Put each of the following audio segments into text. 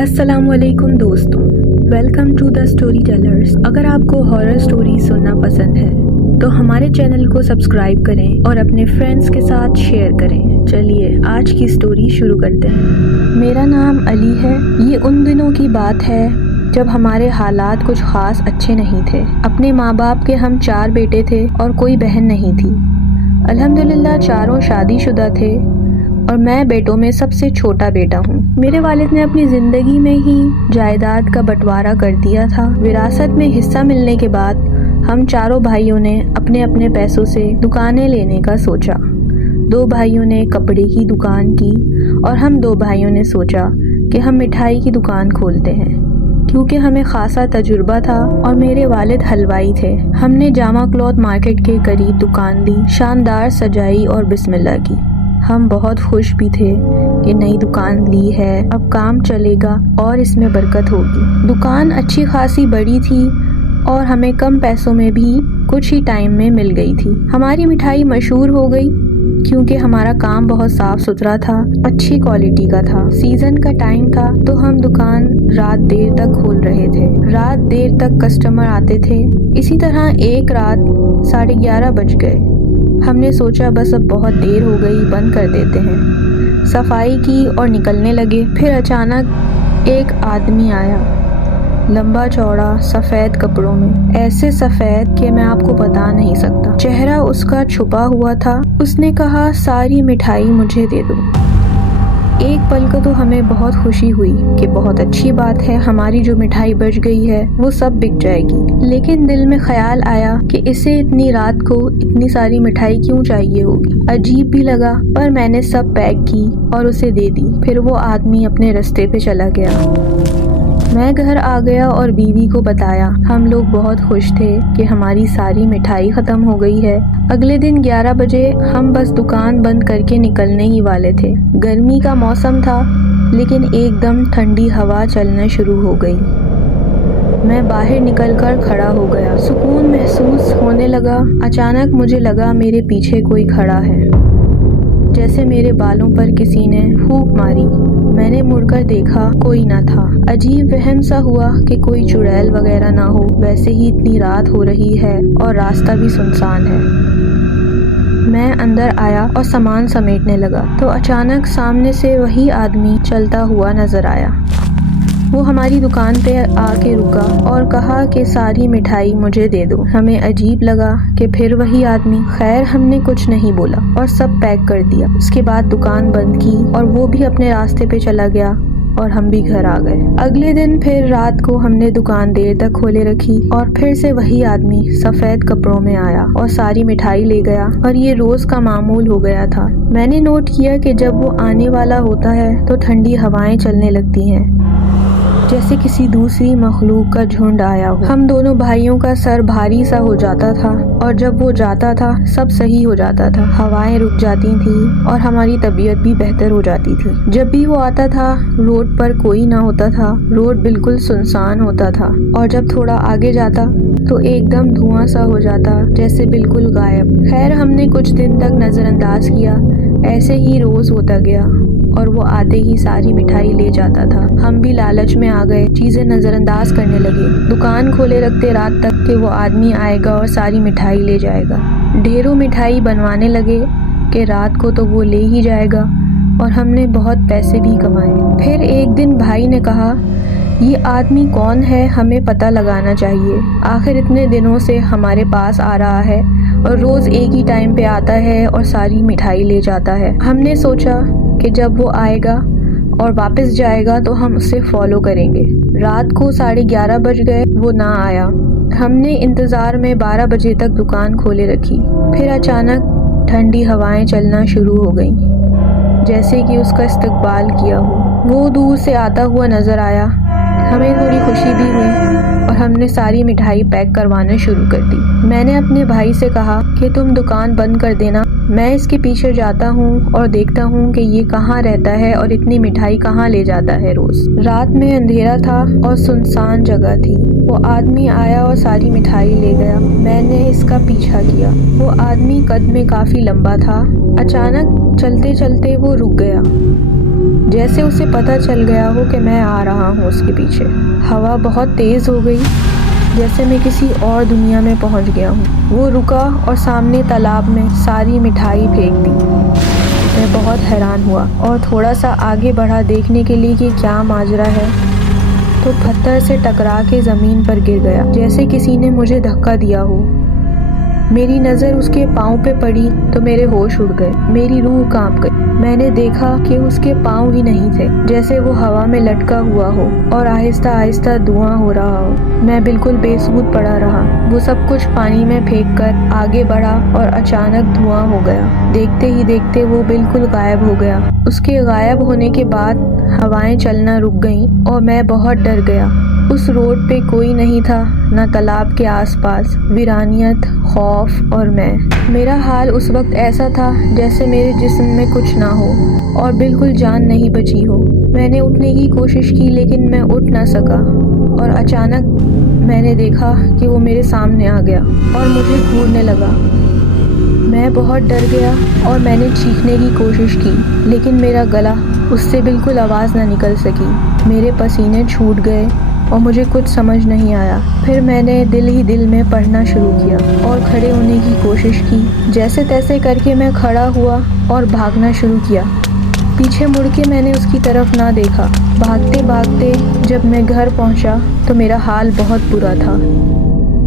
अस्सलाम वालेकुम दोस्तों, welcome to the story tellers. अगर आपको हॉरर स्टोरी सुनना पसंद है तो हमारे चैनल को सब्सक्राइब करें और अपने फ्रेंड्स के साथ शेयर करें। चलिए आज की स्टोरी शुरू करते हैं। मेरा नाम अली है। ये उन दिनों की बात है जब हमारे हालात कुछ खास अच्छे नहीं थे। अपने माँ बाप के हम 4 बेटे थे और कोई बहन नहीं थी। अल्हम्दुलिल्लाह चारों शादीशुदा थे और मैं बेटों में सबसे छोटा बेटा हूँ। मेरे वालिद ने अपनी ज़िंदगी में ही जायदाद का बंटवारा कर दिया था। विरासत में हिस्सा मिलने के बाद हम चारों भाइयों ने अपने अपने पैसों से दुकानें लेने का सोचा। 2 भाइयों ने कपड़े की दुकान की और हम 2 भाइयों ने सोचा कि हम मिठाई की दुकान खोलते हैं। क्योंकि हमें खासा तजुर्बा था और मेरे वालिद हलवाई थे, हमने जामा क्लॉथ मार्केट के करीब दुकान ली, शानदार सजाई और बिस्मिल्लाह की। हम बहुत खुश भी थे कि नई दुकान ली है, अब काम चलेगा और इसमें बरकत होगी। दुकान अच्छी खासी बड़ी थी और हमें कम पैसों में भी कुछ ही टाइम में मिल गई थी। हमारी मिठाई मशहूर हो गई क्योंकि हमारा काम बहुत साफ सुथरा था, अच्छी क्वालिटी का था। सीजन का टाइम था तो हम दुकान रात देर तक खोल रहे थे। रात देर तक कस्टमर आते थे। इसी तरह एक रात 11:30 बज गए। हमने सोचा बस अब बहुत देर हो गई, बंद कर देते हैं। सफाई की और निकलने लगे। फिर अचानक एक आदमी आया, लंबा चौड़ा सफ़ेद कपड़ों में, ऐसे सफ़ेद कि मैं आपको बता नहीं सकता। चेहरा उसका छुपा हुआ था। उसने कहा सारी मिठाई मुझे दे दो। एक पल को तो हमें बहुत खुशी हुई कि बहुत अच्छी बात है, हमारी जो मिठाई बच गई है वो सब बिक जाएगी। लेकिन दिल में ख्याल आया कि इसे इतनी रात को इतनी सारी मिठाई क्यों चाहिए होगी। अजीब भी लगा, पर मैंने सब पैक की और उसे दे दी। फिर वो आदमी अपने रास्ते पे चला गया। मैं घर आ गया और बीवी को बताया। हम लोग बहुत खुश थे कि हमारी सारी मिठाई ख़त्म हो गई है। अगले दिन 11 बजे हम बस दुकान बंद करके निकलने ही वाले थे। गर्मी का मौसम था लेकिन एकदम ठंडी हवा चलना शुरू हो गई। मैं बाहर निकलकर खड़ा हो गया। सुकून महसूस होने लगा। अचानक मुझे लगा मेरे पीछे कोई खड़ा है, जैसे मेरे बालों पर किसी ने फूंक मारी। मैंने मुड़कर देखा, कोई ना था। अजीब वहम सा हुआ कि कोई चुड़ैल वगैरह ना हो। वैसे ही इतनी रात हो रही है और रास्ता भी सुनसान है। मैं अंदर आया और सामान समेटने लगा तो अचानक सामने से वही आदमी चलता हुआ नजर आया। वो हमारी दुकान पे आके रुका और कहा कि सारी मिठाई मुझे दे दो। हमें अजीब लगा कि फिर वही आदमी। खैर हमने कुछ नहीं बोला और सब पैक कर दिया। उसके बाद दुकान बंद की और वो भी अपने रास्ते पे चला गया और हम भी घर आ गए। अगले दिन फिर रात को हमने दुकान देर तक खोले रखी और फिर से वही आदमी सफ़ेद कपड़ों में आया और सारी मिठाई ले गया और ये रोज़ का मामूल हो गया था। मैंने नोट किया कि जब वो आने वाला होता है तो ठंडी हवाएं चलने लगती हैं, जैसे किसी दूसरी मखलूक का झुंड आया हो। हम दोनों भाइयों का सर भारी सा हो जाता था और जब वो जाता था सब सही हो जाता था। हवाएं रुक जाती थी और हमारी तबीयत भी बेहतर हो जाती थी। जब भी वो आता था रोड पर कोई ना होता था, रोड बिल्कुल सुनसान होता था और जब थोड़ा आगे जाता तो एकदम धुआं सा हो जाता, जैसे बिल्कुल गायब। खैर हमने कुछ दिन तक नज़रअंदाज किया। ऐसे ही रोज़ होता गया और वो आते ही सारी मिठाई ले जाता था। हम भी लालच में आ गए, चीज़ें नज़रअंदाज करने लगे। दुकान खोले रखते रात तक कि वो आदमी आएगा और सारी मिठाई ले जाएगा। ढेरों मिठाई बनवाने लगे कि रात को तो वो ले ही जाएगा और हमने बहुत पैसे भी कमाए। फिर एक दिन भाई ने कहा ये आदमी कौन है, हमें पता लगाना चाहिए। आखिर इतने दिनों से हमारे पास आ रहा है और रोज़ एक ही टाइम पे आता है और सारी मिठाई ले जाता है। हमने सोचा कि जब वो आएगा और वापस जाएगा तो हम उसे फॉलो करेंगे। रात को 11:30 बज गए, वो ना आया। हमने इंतज़ार में 12 बजे तक दुकान खोले रखी। फिर अचानक ठंडी हवाएं चलना शुरू हो गईं, जैसे कि उसका इस्तकबाल किया हो। वो दूर से आता हुआ नज़र आया। हमें थोड़ी खुशी भी हुई और हमने सारी मिठाई पैक करवाना शुरू कर दी। मैंने अपने भाई से कहा कि तुम दुकान बंद कर देना, मैं इसके पीछे जाता हूँ और देखता हूँ कि ये कहाँ रहता है और इतनी मिठाई कहाँ ले जाता है रोज़। रात में अंधेरा था और सुनसान जगह थी। वो आदमी आया और सारी मिठाई ले गया। मैंने इसका पीछा किया। वो आदमी कद में काफ़ी लंबा था। अचानक चलते चलते वो रुक गया। جیسے اسے پتہ چل گیا ہو کہ میں آ رہا ہوں اس کے پیچھے۔ ہوا بہت تیز ہو گئی، جیسے میں کسی اور دنیا میں پہنچ گیا ہوں۔ وہ رکا اور سامنے تالاب میں ساری مٹھائی پھینک دی۔ میں بہت حیران ہوا اور تھوڑا سا آگے بڑھا دیکھنے کے لیے کہ کیا ماجرا ہے، تو پتھر سے ٹکرا کے زمین پر گر گیا، جیسے کسی نے مجھے دھکا دیا ہو۔ میری نظر اس کے پاؤں پہ پڑی تو میرے ہوش اڑ گئے، میری روح کانپ گئی۔ میں نے دیکھا کہ اس کے پاؤں ہی نہیں تھے، جیسے وہ ہوا میں لٹکا ہوا ہو اور آہستہ آہستہ دھواں ہو رہا ہو۔ میں بالکل بے سود پڑا رہا۔ وہ سب کچھ پانی میں پھینک کر آگے بڑھا اور اچانک دھواں ہو گیا۔ دیکھتے ہی دیکھتے وہ بالکل غائب ہو گیا۔ اس کے غائب ہونے کے بعد ہوائیں چلنا رک گئیں اور میں بہت ڈر گیا۔ اس روڈ پہ کوئی نہیں تھا، نہ تالاب کے آس پاس، ویرانیت، خوف اور میں۔ میرا حال اس وقت ایسا تھا جیسے میرے جسم میں کچھ نہ ہو اور بالکل جان نہیں بچی ہو۔ میں نے اٹھنے کی کوشش کی لیکن میں اٹھ نہ سکا، اور اچانک میں نے دیکھا کہ وہ میرے سامنے آ گیا اور مجھے گھورنے لگا۔ میں بہت ڈر گیا اور میں نے چیخنے کی کوشش کی، لیکن میرا گلا، اس سے بالکل آواز نہ نکل سکی۔ میرے پسینے چھوٹ گئے اور مجھے کچھ سمجھ نہیں آیا۔ پھر میں نے دل ہی دل میں پڑھنا شروع کیا اور کھڑے ہونے کی کوشش کی۔ جیسے تیسے کر کے میں کھڑا ہوا اور بھاگنا شروع کیا۔ پیچھے مڑ کے میں نے اس کی طرف نہ دیکھا۔ بھاگتے بھاگتے جب میں گھر پہنچا تو میرا حال بہت برا تھا۔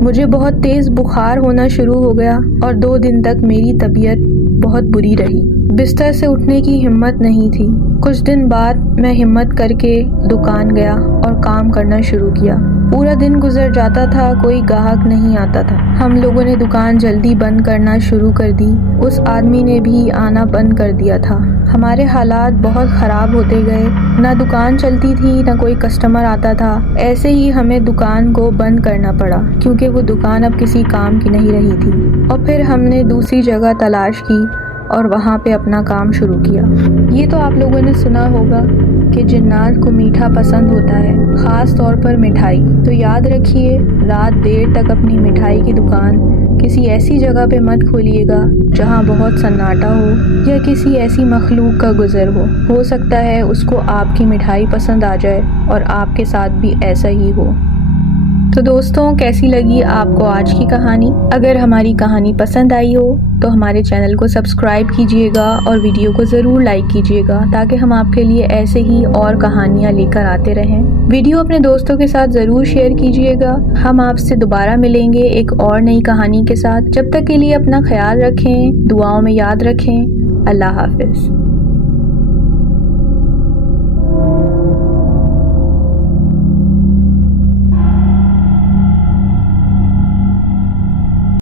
مجھے بہت تیز بخار ہونا شروع ہو گیا اور 2 دن تک میری طبیعت بہت بری رہی۔ بستر سے اٹھنے کی ہمت نہیں تھی۔ کچھ دن بعد میں ہمت کر کے دکان گیا اور کام کرنا شروع کیا۔ پورا دن گزر جاتا تھا، کوئی گاہک نہیں آتا تھا۔ ہم لوگوں نے دکان جلدی بند کرنا شروع کر دی۔ اس آدمی نے بھی آنا بند کر دیا تھا۔ ہمارے حالات بہت خراب ہوتے گئے، نہ دکان چلتی تھی نہ کوئی کسٹمر آتا تھا۔ ایسے ہی ہمیں دکان کو بند کرنا پڑا کیونکہ وہ دکان اب کسی کام کی نہیں رہی تھی، اور پھر ہم نے دوسری جگہ تلاش کی اور وہاں پہ اپنا کام شروع کیا۔ یہ تو آپ لوگوں نے سنا ہوگا کہ جنات کو میٹھا پسند ہوتا ہے، خاص طور پر مٹھائی۔ تو یاد رکھیے، رات دیر تک اپنی مٹھائی کی دکان کسی ایسی جگہ پہ مت کھولیے گا جہاں بہت سناٹا ہو یا کسی ایسی مخلوق کا گزر ہو سکتا ہے اس کو آپ کی مٹھائی پسند آ جائے اور آپ کے ساتھ بھی ایسا ہی ہو۔ تو دوستوں، کیسی لگی آپ کو آج کی کہانی؟ اگر ہماری کہانی پسند آئی ہو تو ہمارے چینل کو سبسکرائب کیجیے گا اور ویڈیو کو ضرور لائک کیجیے گا تاکہ ہم آپ کے لیے ایسے ہی اور کہانیاں لے کر آتے رہیں۔ ویڈیو اپنے دوستوں کے ساتھ ضرور شیئر کیجیے گا۔ ہم آپ سے دوبارہ ملیں گے ایک اور نئی کہانی کے ساتھ۔ جب تک کے لیے اپنا خیال رکھیں، دعاؤں میں یاد رکھیں۔ اللہ حافظ۔